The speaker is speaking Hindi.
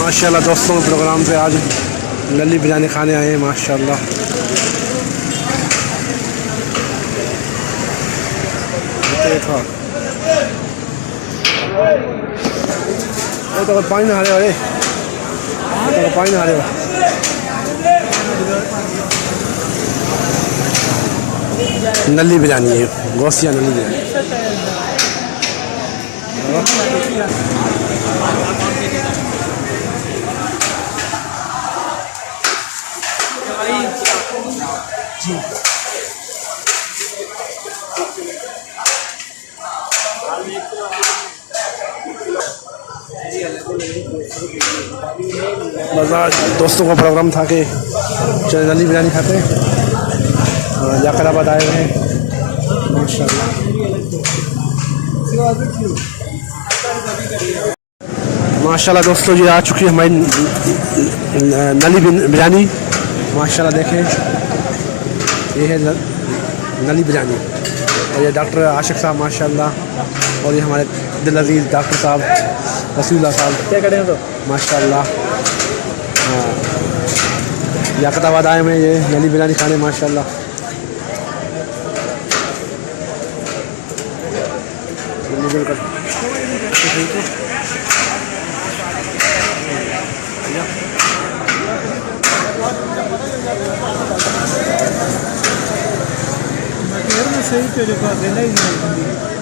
माशाल्लाह दोस्तों प्रोग्राम पे आज नली बिरयानी खाने आए हैं माशाल्लाह। देखो तो पानी नहा रहे हो, तो पानी नहा रहे हो। नली बिरयानी है, गौसिया नली बिरयानी। बस दोस्तों का प्रोग्राम था कि चले नली बिरयानी खाते हैं। जाकराबाद आए हुए हैं माशाल्लाह। माशाल्लाह दोस्तों जी आ चुकी है हमारी नली बिरयानी माशाल्लाह। देखें ये है नली बिरयानी और ये डॉक्टर आशिक साहब माशाल्लाह, और ये हमारे दिल अजीज़ डॉक्टर साहब रसूलुल्लाह साहब क्या करें तो माशाल्लाह। हाँ याकताबाद आए हुए ये नली बिरयानी खाने माशाल्लाह। सही तो जो देना ही नहीं।